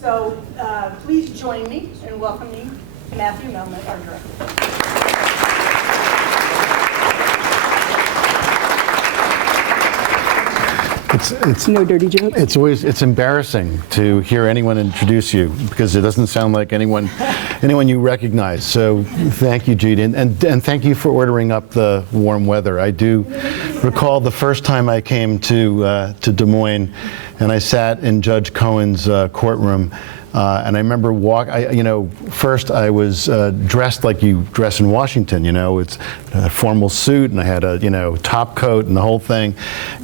So please join me in welcoming Matthew Melmed, our director. It's no dirty joke. It's embarrassing to hear anyone introduce you because it doesn't sound like anyone you recognize. So thank you, Judy, and thank you for ordering up the warm weather. I do recall the first time I came to Des Moines, and I sat in Judge Cohen's courtroom. And I remember first I was dressed like you dress in Washington, it's a formal suit, and I had a, top coat and the whole thing.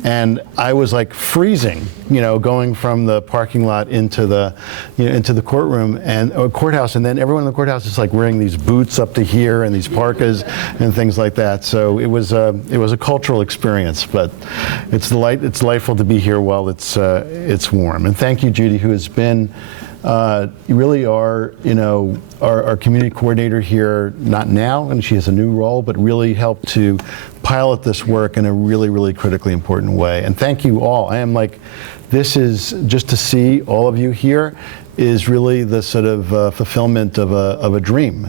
And I was like freezing, going from the parking lot into the courtroom and courthouse. And then everyone in the courthouse is like wearing these boots up to here and these parkas and things like that. So it was a cultural experience, but it's delightful to be here while it's warm. And thank you, Judy, who has been you really are, our community coordinator here, not now, and she has a new role, but really helped to pilot this work in a really, really critically important way. And thank you all. This is just to see all of you here is really the sort of fulfillment of a dream,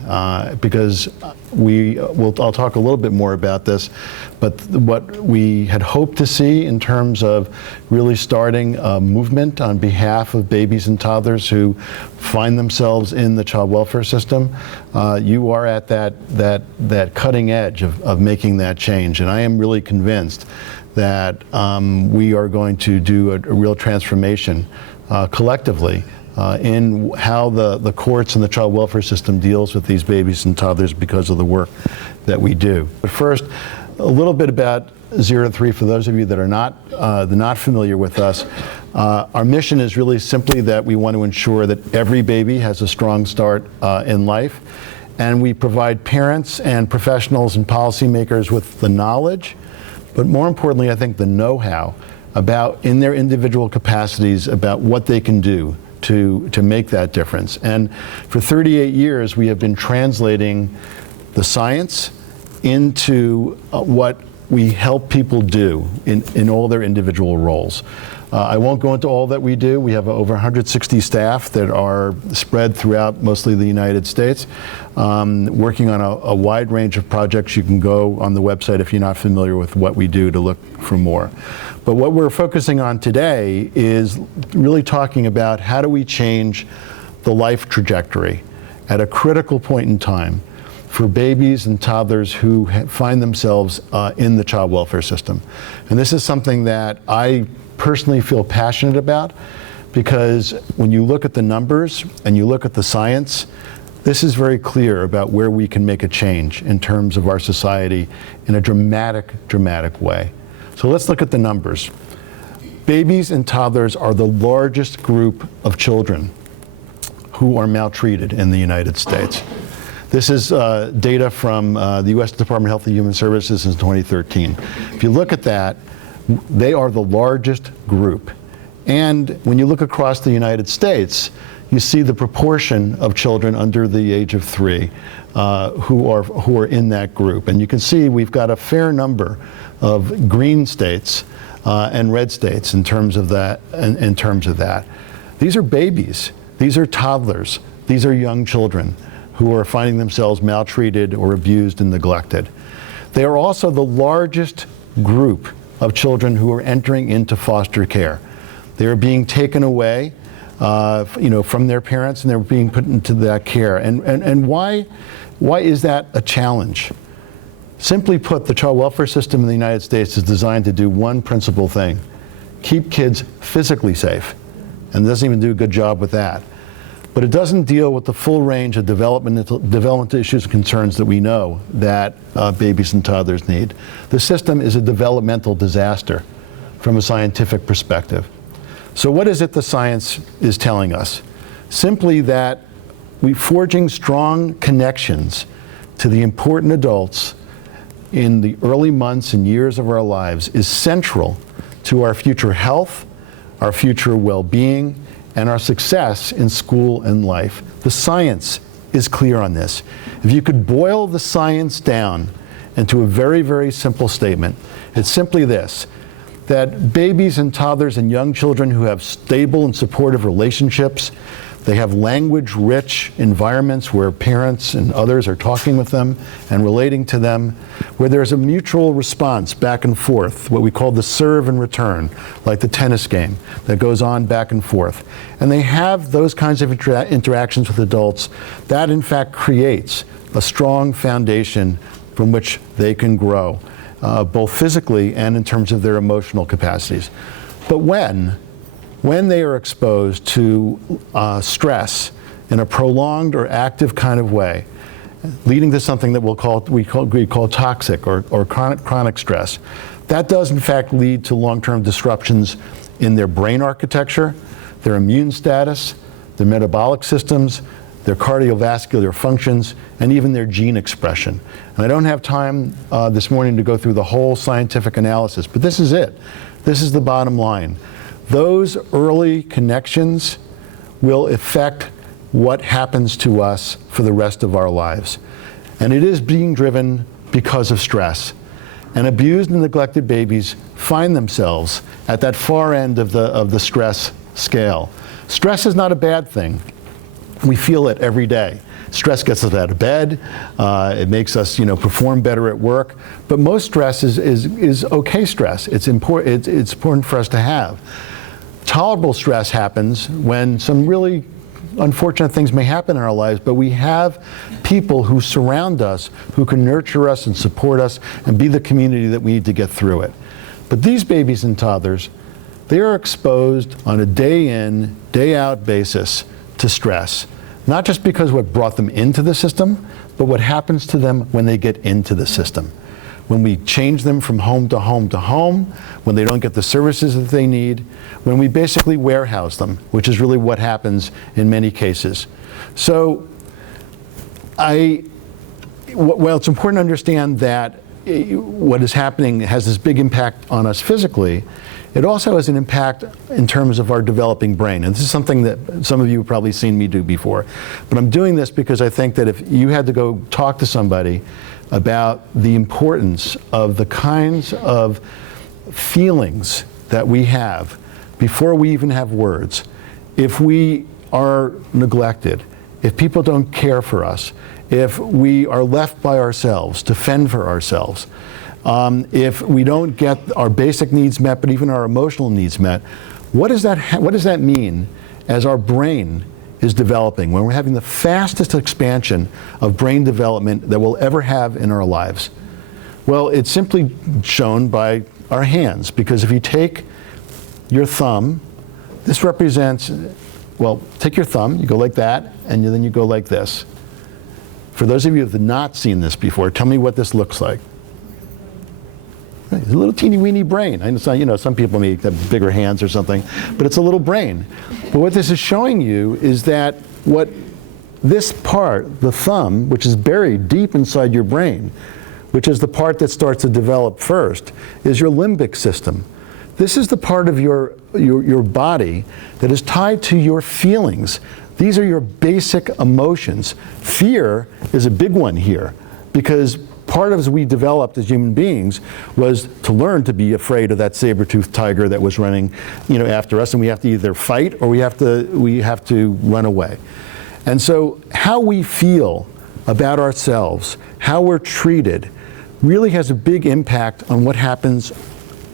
because I'll talk a little bit more about this, but what we had hoped to see in terms of really starting a movement on behalf of babies and toddlers who find themselves in the child welfare system, you are at that cutting edge of making that change. And I am really convinced that we are going to do a real transformation collectively in how the courts and the child welfare system deals with these babies and toddlers because of the work that we do. But first, a little bit about 0 to 3 for those of you that are not familiar with us. Our mission is really simply that we want to ensure that every baby has a strong start in life, and we provide parents and professionals and policymakers with the knowledge, but more importantly, I think the know-how about, in their individual capacities, about what they can do to make that difference. And for 38 years, we have been translating the science into what we help people do in all their individual roles. I won't go into all that we do. We have over 160 staff that are spread throughout mostly the United States, working on a wide range of projects. You can go on the website if you're not familiar with what we do to look for more. But what we're focusing on today is really talking about how do we change the life trajectory at a critical point in time for babies and toddlers who find themselves in the child welfare system. And this is something that I personally feel passionate about, because when you look at the numbers and you look at the science, this is very clear about where we can make a change in terms of our society in a dramatic way. So let's look at the numbers. Babies and toddlers are the largest group of children who are maltreated in the United States. This is data from the U.S. Department of Health and Human Services since 2013. If you look at that, they are the largest group. And when you look across the United States, you see the proportion of children under the age of 3 who are in that group. And you can see we've got a fair number of green states and red states in terms of that. These are babies. These are toddlers. These are young children who are finding themselves maltreated or abused and neglected. They are also the largest group of children who are entering into foster care. They are being taken away from their parents, and they're being put into that care. And why is that a challenge? Simply put, the child welfare system in the United States is designed to do one principal thing: keep kids physically safe. And it doesn't even do a good job with that. But it doesn't deal with the full range of development issues and concerns that we know that babies and toddlers need. The system is a developmental disaster from a scientific perspective. So what is it the science is telling us? Simply that we're forging strong connections to the important adults in the early months and years of our lives is central to our future health, our future well-being, and our success in school and life. The science is clear on this. If you could boil the science down into a very, very simple statement, it's simply this: that babies and toddlers and young children who have stable and supportive relationships, They have language-rich environments where parents and others are talking with them and relating to them, where there's a mutual response back and forth, what we call the serve and return, like the tennis game that goes on back and forth. And they have those kinds of interactions with adults. That, in fact, creates a strong foundation from which they can grow, both physically and in terms of their emotional capacities. But when they are exposed to stress in a prolonged or active kind of way, leading to something that we call toxic or chronic stress, that does in fact lead to long-term disruptions in their brain architecture, their immune status, their metabolic systems, their cardiovascular functions, and even their gene expression. And I don't have time this morning to go through the whole scientific analysis, but this is it. This is the bottom line. Those early connections will affect what happens to us for the rest of our lives. And it is being driven because of stress. And abused and neglected babies find themselves at that far end of the stress scale. Stress is not a bad thing. We feel it every day. Stress gets us out of bed. It makes us, perform better at work. But most stress is okay stress. It's important for us to have. Tolerable stress happens when some really unfortunate things may happen in our lives, but we have people who surround us, who can nurture us and support us and be the community that we need to get through it. But these babies and toddlers, they are exposed on a day in, day out basis to stress. Not just because what brought them into the system, but what happens to them when they get into the system. When we change them from home to home to home, when they don't get the services that they need, when we basically warehouse them, which is really what happens in many cases. So well, it's important to understand that what is happening has this big impact on us physically. It also has an impact in terms of our developing brain. And this is something that some of you have probably seen me do before. But I'm doing this because I think that if you had to go talk to somebody about the importance of the kinds of feelings that we have before we even have words, if we are neglected, if people don't care for us, if we are left by ourselves to fend for ourselves, if we don't get our basic needs met, but even our emotional needs met, what does that mean as our brain is developing, when we're having the fastest expansion of brain development that we'll ever have in our lives? Well, it's simply shown by our hands, because if you take your thumb, this represents, well, take your thumb, you go like that, and then you go like this. For those of you who have not seen this before, tell me what this looks like. It's a little teeny weeny brain. I know, some people may have bigger hands or something, but it's a little brain. But what this is showing you is that what this part, the thumb, which is buried deep inside your brain, which is the part that starts to develop first, is your limbic system. This is the part of your body that is tied to your feelings. These are your basic emotions. Fear is a big one here, because part of as we developed as human beings was to learn to be afraid of that saber-toothed tiger that was running, after us, and we have to either fight or we have to run away. And so how we feel about ourselves, how we're treated, really has a big impact on what happens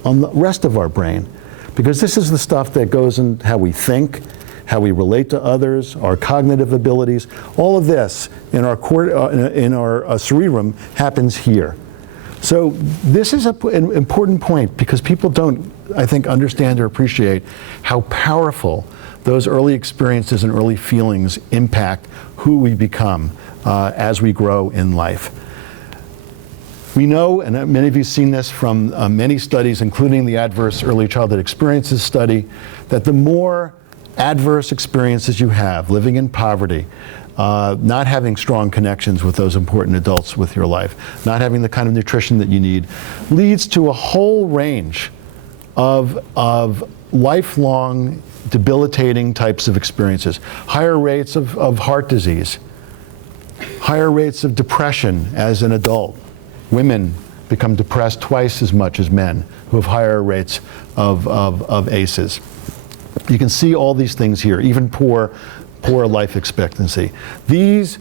on the rest of our brain, because this is the stuff that goes in how we think, how we relate to others, our cognitive abilities. All of this in our cerebrum happens here. So this is an important point, because people don't, I think, understand or appreciate how powerful those early experiences and early feelings impact who we become as we grow in life. We know, and many of you have seen this from many studies, including the Adverse Early Childhood Experiences study, that the more adverse experiences you have, living in poverty, not having strong connections with those important adults with your life, not having the kind of nutrition that you need, leads to a whole range of lifelong debilitating types of experiences. Higher rates of heart disease, higher rates of depression as an adult. Women become depressed twice as much as men, who have higher rates of ACEs. You can see all these things here. Even poor poor life expectancy. These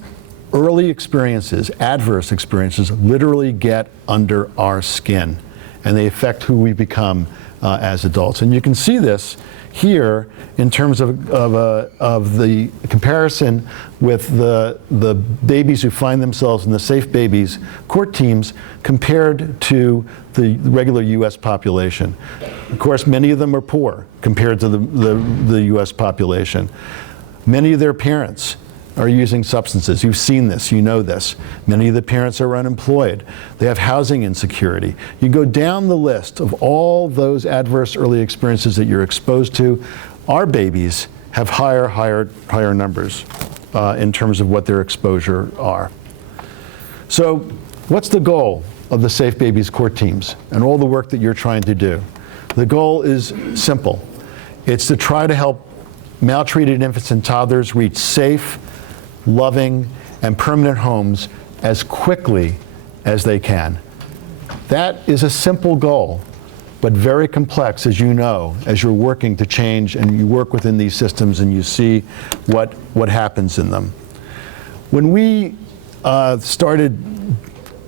early experiences, adverse experiences, literally get under our skin, and they affect who we become as adults. And you can see this here in terms of the comparison with the babies who find themselves in the Safe Babies court teams compared to the regular U.S. population. Of course, many of them are poor compared to the U.S. population. Many of their parents are using substances. You've seen this, you know this. Many of the parents are unemployed. They have housing insecurity. You go down the list of all those adverse early experiences that you're exposed to. Our babies have higher numbers in terms of what their exposure are. So what's the goal of the Safe Babies court teams and all the work that you're trying to do? The goal is simple. It's to try to help maltreated infants and toddlers reach safe, loving, and permanent homes as quickly as they can. That is a simple goal, but very complex, as you know, as you're working to change and you work within these systems and you see what happens in them. When we started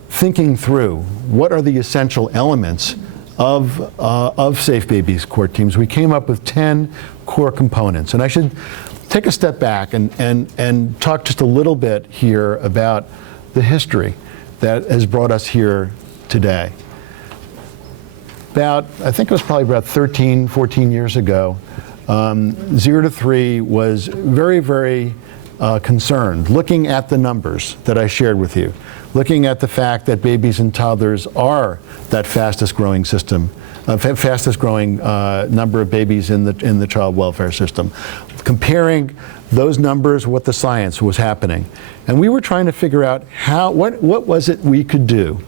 thinking through what are the essential elements of Safe Babies court teams, we came up with 10 core components. And I should take a step back and talk just a little bit here about the history that has brought us here today. I think it was probably about 13, 14 years ago, 0 to 3 was very concerned, looking at the numbers that I shared with you, looking at the fact that babies and toddlers are that fastest growing system, fastest growing number of babies in the child welfare system, comparing those numbers, what the science was happening. And we were trying to figure out what was it we could do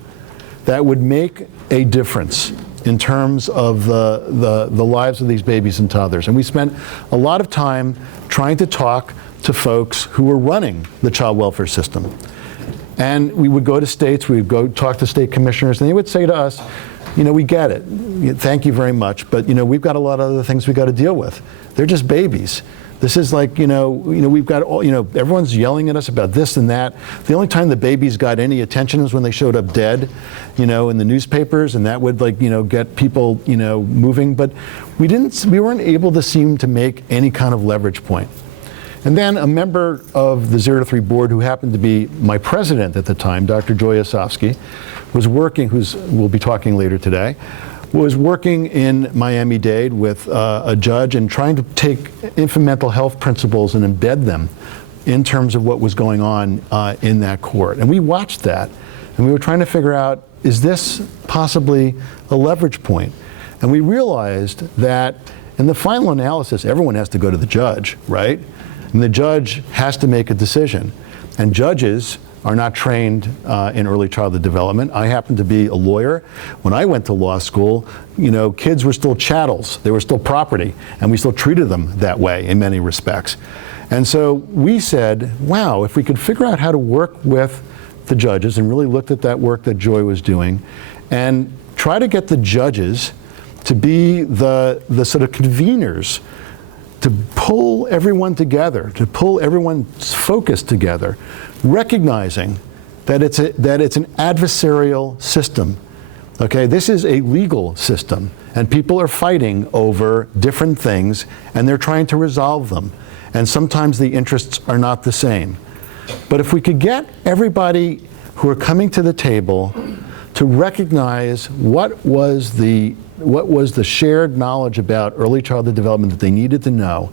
that would make a difference in terms of the lives of these babies and toddlers. And we spent a lot of time trying to talk to folks who were running the child welfare system. And we would go to states, we would go talk to state commissioners, and they would say to us, you know, we get it, thank you very much, but you know, we've got a lot of other things we've got to deal with. They're just babies. This is like, we've got all, everyone's yelling at us about this and that. The only time the babies got any attention is when they showed up dead, in the newspapers, and that would get people, moving. But we weren't able to seem to make any kind of leverage point. And then a member of the 0 to 3 board, who happened to be my president at the time, Dr. Joy Osofsky, was working, we'll be talking later today, was working in Miami-Dade with a judge and trying to take infant mental health principles and embed them in terms of what was going on in that court. And we watched that, and we were trying to figure out, is this possibly a leverage point? And we realized that in the final analysis, everyone has to go to the judge, right? And the judge has to make a decision. And judges are not trained in early childhood development. I happen to be a lawyer. When I went to law school, kids were still chattels. They were still property, and we still treated them that way in many respects. And so we said, wow, if we could figure out how to work with the judges, and really looked at that work that Joy was doing, and try to get the judges to be the sort of conveners to pull everyone together, to pull everyone's focus together, recognizing that it's an adversarial system. Okay, this is a legal system, and people are fighting over different things, and they're trying to resolve them. And sometimes the interests are not the same. But if we could get everybody who are coming to the table to recognize what was the shared knowledge about early childhood development that they needed to know,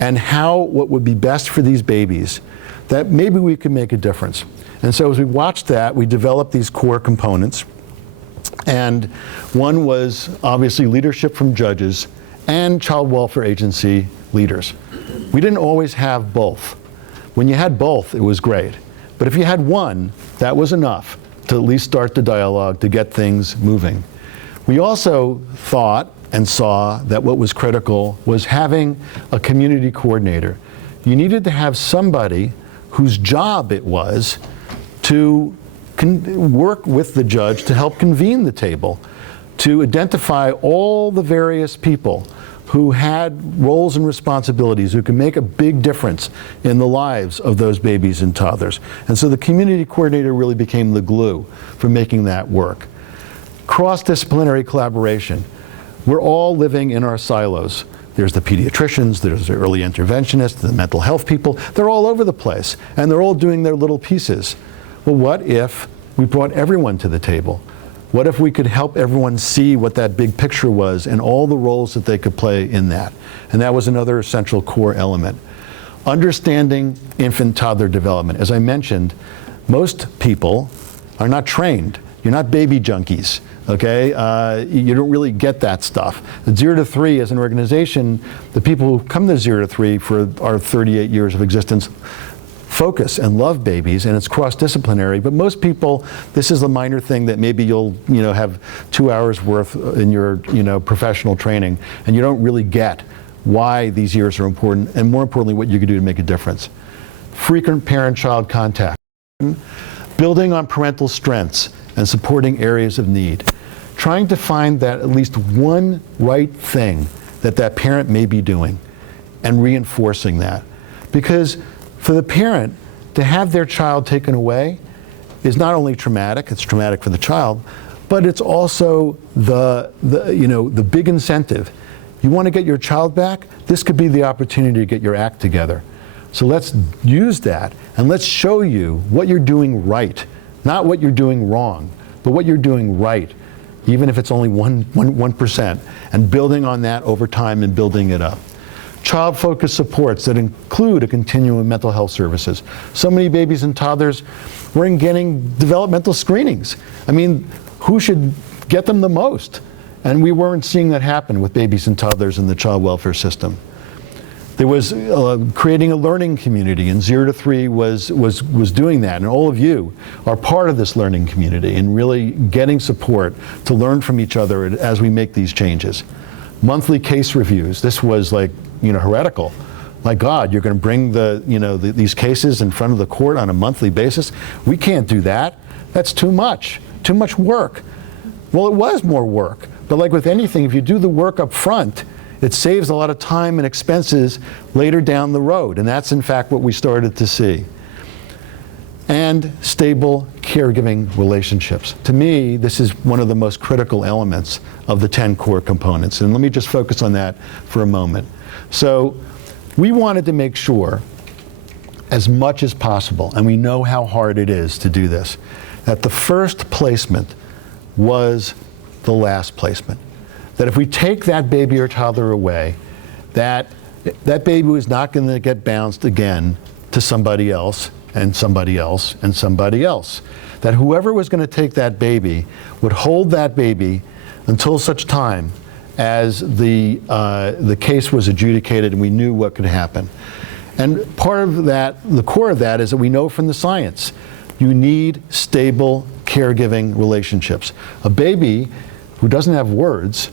and what would be best for these babies, that maybe we could make a difference. And so as we watched that, we developed these core components. And one was obviously leadership from judges and child welfare agency leaders. We didn't always have both. When you had both, it was great. But if you had one, that was enough to at least start the dialogue, to get things moving. We also thought and saw that what was critical was having a community coordinator. You needed to have somebody whose job it was to work with the judge to help convene the table, to identify all the various people who had roles and responsibilities, who can make a big difference in the lives of those babies and toddlers. And so the community coordinator really became the glue for making that work. Cross-disciplinary collaboration. We're all living in our silos. There's the pediatricians, there's the early interventionists, the mental health people. They're all over the place, and they're all doing their little pieces. Well, what if we brought everyone to the table? What if we could help everyone see what that big picture was and all the roles that they could play in that? And that was another essential core element. Understanding infant-toddler development. As I mentioned, most people are not trained. You're not baby junkies, okay? You don't really get that stuff. At 0 to 3, as an organization, the people who come to 0 to 3 for our 38 years of existence focus and love babies, and it's cross-disciplinary, but most people, this is a minor thing that maybe you'll have 2 hours worth in your professional training, and you don't really get why these years are important, and more importantly, what you can do to make a difference. Frequent parent-child contact. Building on parental strengths and supporting areas of need. Trying to find that at least one right thing that that parent may be doing and reinforcing that. Because for the parent, to have their child taken away is not only traumatic, it's traumatic for the child, but it's also the big incentive. You want to get your child back? This could be the opportunity to get your act together. So let's use that, and let's show you what you're doing right. Not what you're doing wrong, but what you're doing right, even if it's only 1%, and building on that over time and building it up. Child-focused supports that include a continuum of mental health services. So many babies and toddlers weren't getting developmental screenings. I mean, who should get them the most? And we weren't seeing that happen with babies and toddlers in the child welfare system. There was creating a learning community, and 0 to 3 was doing that. And all of you are part of this learning community and really getting support to learn from each other as we make these changes. Monthly case reviews. This was like, heretical. My God, you're going to bring these cases in front of the court on a monthly basis? We can't do that. That's too much work. Well, it was more work, but like with anything, if you do the work up front, it saves a lot of time and expenses later down the road, and that's in fact what we started to see. And stable caregiving relationships. To me, this is one of the most critical elements of the 10 core components, and let me just focus on that for a moment. So we wanted to make sure, as much as possible, and we know how hard it is to do this, that the first placement was the last placement. That if we take that baby or toddler away, that baby was not going to get bounced again to somebody else, and somebody else, and somebody else. That whoever was going to take that baby would hold that baby until such time as the case was adjudicated and we knew what could happen. And part of that, the core of that, is that we know from the science, you need stable caregiving relationships. A baby who doesn't have words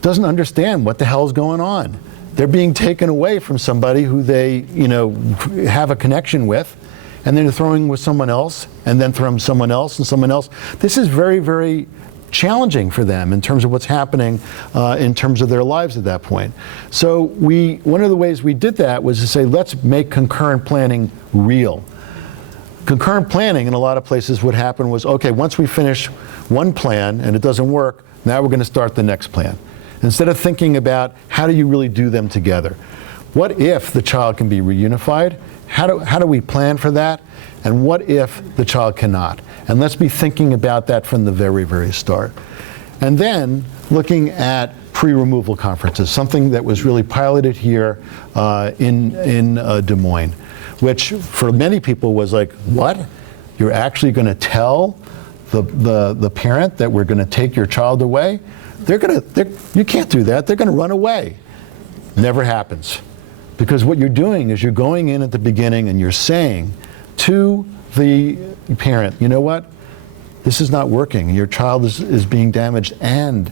doesn't understand what the hell is going on. They're being taken away from somebody who they, have a connection with, and then they're throwing with someone else, and then from someone else and someone else. This is very, very challenging for them in terms of what's happening in terms of their lives at that point. So one of the ways we did that was to say, let's make concurrent planning real. Concurrent planning in a lot of places what happened was, okay, once we finish one plan and it doesn't work, now we're going to start the next plan. Instead of thinking about how do you really do them together. What if the child can be reunified? How do we plan for that? And what if the child cannot? And let's be thinking about that from the very, very start. And then looking at pre-removal conferences, something that was really piloted here in Des Moines, which for many people was like, what? You're actually going to tell the parent that we're going to take your child away? You can't do that. They're going to run away. Never happens. Because what you're doing is you're going in at the beginning and you're saying to the parent, you know what? This is not working. Your child is being damaged, and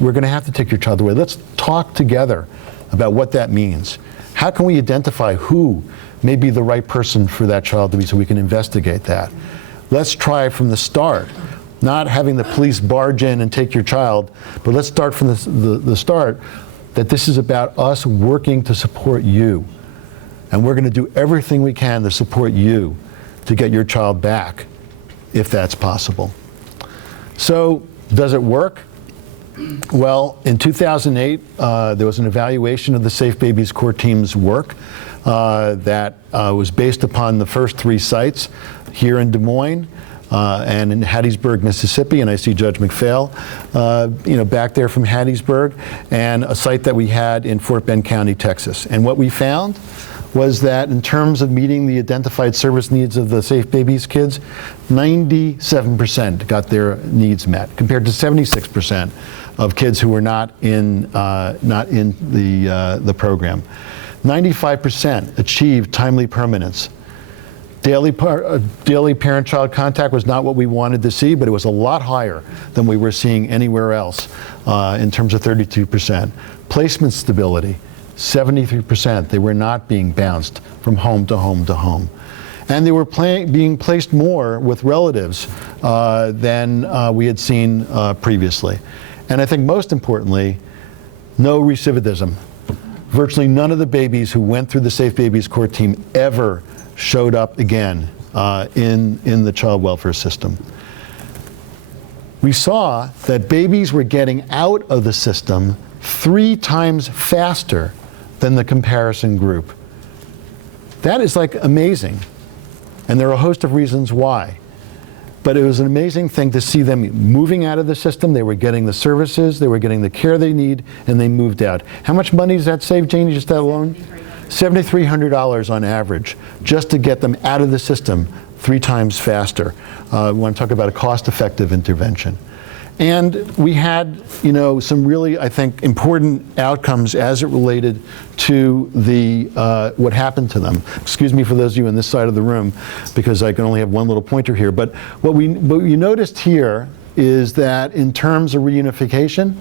we're going to have to take your child away. Let's talk together about what that means. How can we identify who may be the right person for that child to be so we can investigate that? Let's try from the start. Not having the police barge in and take your child, but let's start from the start. that this is about us working to support you. And we're going to do everything we can to support you to get your child back, if that's possible. So, does it work? Well, in 2008, there was an evaluation of the Safe Babies Core Team's work that was based upon the first 3 sites here in Des Moines and in Hattiesburg, Mississippi, and I see Judge McPhail, back there from Hattiesburg, and a site that we had in Fort Bend County, Texas. And what we found was that in terms of meeting the identified service needs of the Safe Babies kids, 97% got their needs met, compared to 76% of kids who were not in the program. 95% achieved timely permanence. Daily parent-child contact was not what we wanted to see, but it was a lot higher than we were seeing anywhere else in terms of 32%. Placement stability, 73%. They were not being bounced from home to home to home. And they were being placed more with relatives than we had seen previously. And I think most importantly, no recidivism. Virtually none of the babies who went through the Safe Babies Core Team ever showed up again in the child welfare system. We saw that babies were getting out of the system 3 times faster than the comparison group. That is like amazing. And there are a host of reasons why. But it was an amazing thing to see them moving out of the system. They were getting the services, they were getting the care they need, and they moved out. How much money does that save, Janie, just that alone? $7,300 on average, just to get them out of the system 3 times faster. We want to talk about a cost-effective intervention. And we had, some really, I think, important outcomes as it related to the what happened to them. Excuse me for those of you on this side of the room, because I can only have one little pointer here. But what we noticed here is that in terms of reunification,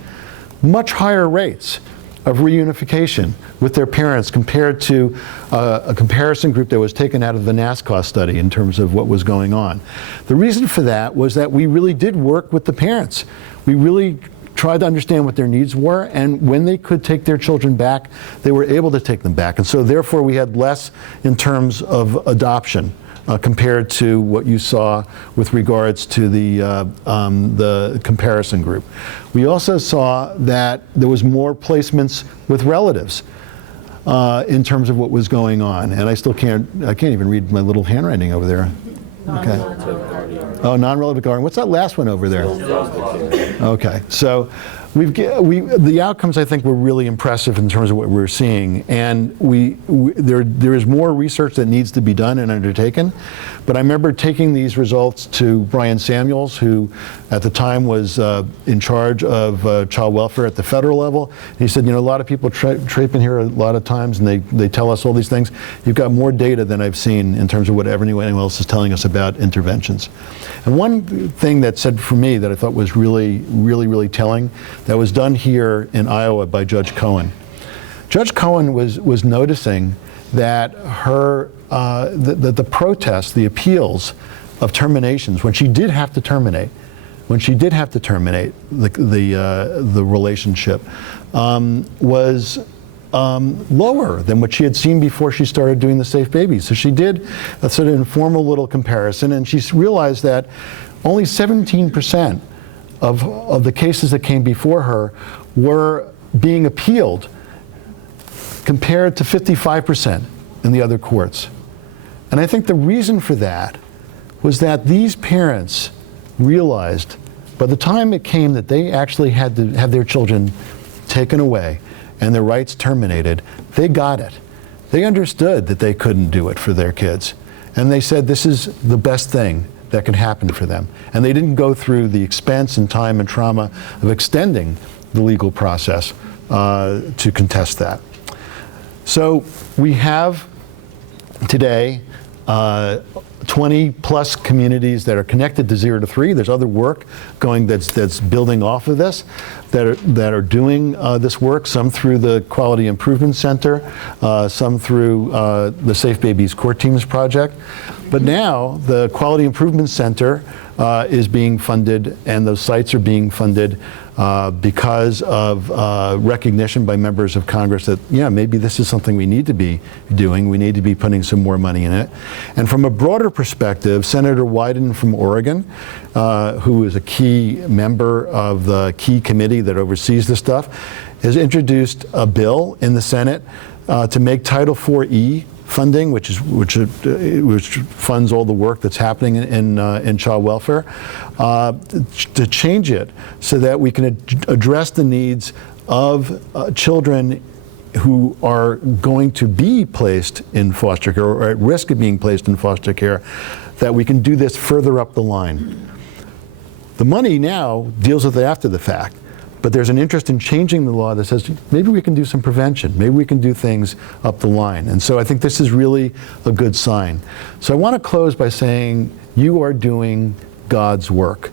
much higher rates of reunification with their parents compared to a comparison group that was taken out of the NASCAR study in terms of what was going on. The reason for that was that we really did work with the parents. We really tried to understand what their needs were, and when they could take their children back, they were able to take them back. And so therefore we had less in terms of adoption compared to what you saw with regards to the comparison group. We also saw that there was more placements with relatives in terms of what was going on. And I can't even read my little handwriting over there. Okay. Oh, non-relative guardian. What's that last one over there? Okay, so the outcomes, I think, were really impressive in terms of what we're seeing, and there is more research that needs to be done and undertaken. But I remember taking these results to Brian Samuels, who at the time was in charge of child welfare at the federal level. And he said, a lot of people trape in here a lot of times, and they tell us all these things. You've got more data than I've seen in terms of what anyone else is telling us about interventions. And one thing that said for me that I thought was really, really, really telling, that was done here in Iowa by Judge Cohen. Judge Cohen was noticing that the protests, the appeals of terminations, when she did have to terminate the relationship, was lower than what she had seen before she started doing the Safe Babies. So she did a sort of informal little comparison, and she realized that only 17% of the cases that came before her were being appealed, compared to 55% in the other courts. And I think the reason for that was that these parents realized by the time it came that they actually had to have their children taken away and their rights terminated, they got it. They understood that they couldn't do it for their kids. And they said this is the best thing that can happen for them. And they didn't go through the expense and time and trauma of extending the legal process to contest that. So we have today 20 plus communities that are connected to 0 to 3. There's other work going that's building off of this, that are doing this work, some through the Quality Improvement Center, some through the Safe Babies Court Teams project. But now the Quality Improvement Center is being funded, and those sites are being funded because of recognition by members of Congress that, yeah, maybe this is something we need to be doing. We need to be putting some more money in it. And from a broader perspective, Senator Wyden from Oregon, who is a key member of the key committee that oversees this stuff, has introduced a bill in the Senate to make Title IV-E funding, which funds all the work that's happening in child welfare, to change it so that we can address the needs of children who are going to be placed in foster care or at risk of being placed in foster care, that we can do this further up the line. The money now deals with it after the fact. But there's an interest in changing the law that says maybe we can do some prevention, maybe we can do things up the line. And so I think this is really a good sign. So I want to close by saying you are doing God's work.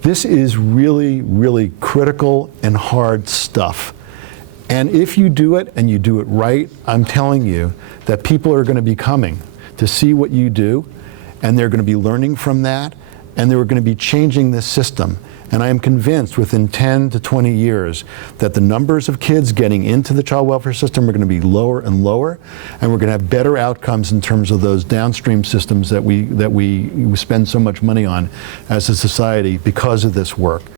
This is really, really critical and hard stuff. And if you do it and you do it right, I'm telling you that people are going to be coming to see what you do, and they're going to be learning from that, and they're going to be changing this system. And I am convinced within 10 to 20 years that the numbers of kids getting into the child welfare system are going to be lower and lower, and we're going to have better outcomes in terms of those downstream systems that we spend so much money on as a society because of this work.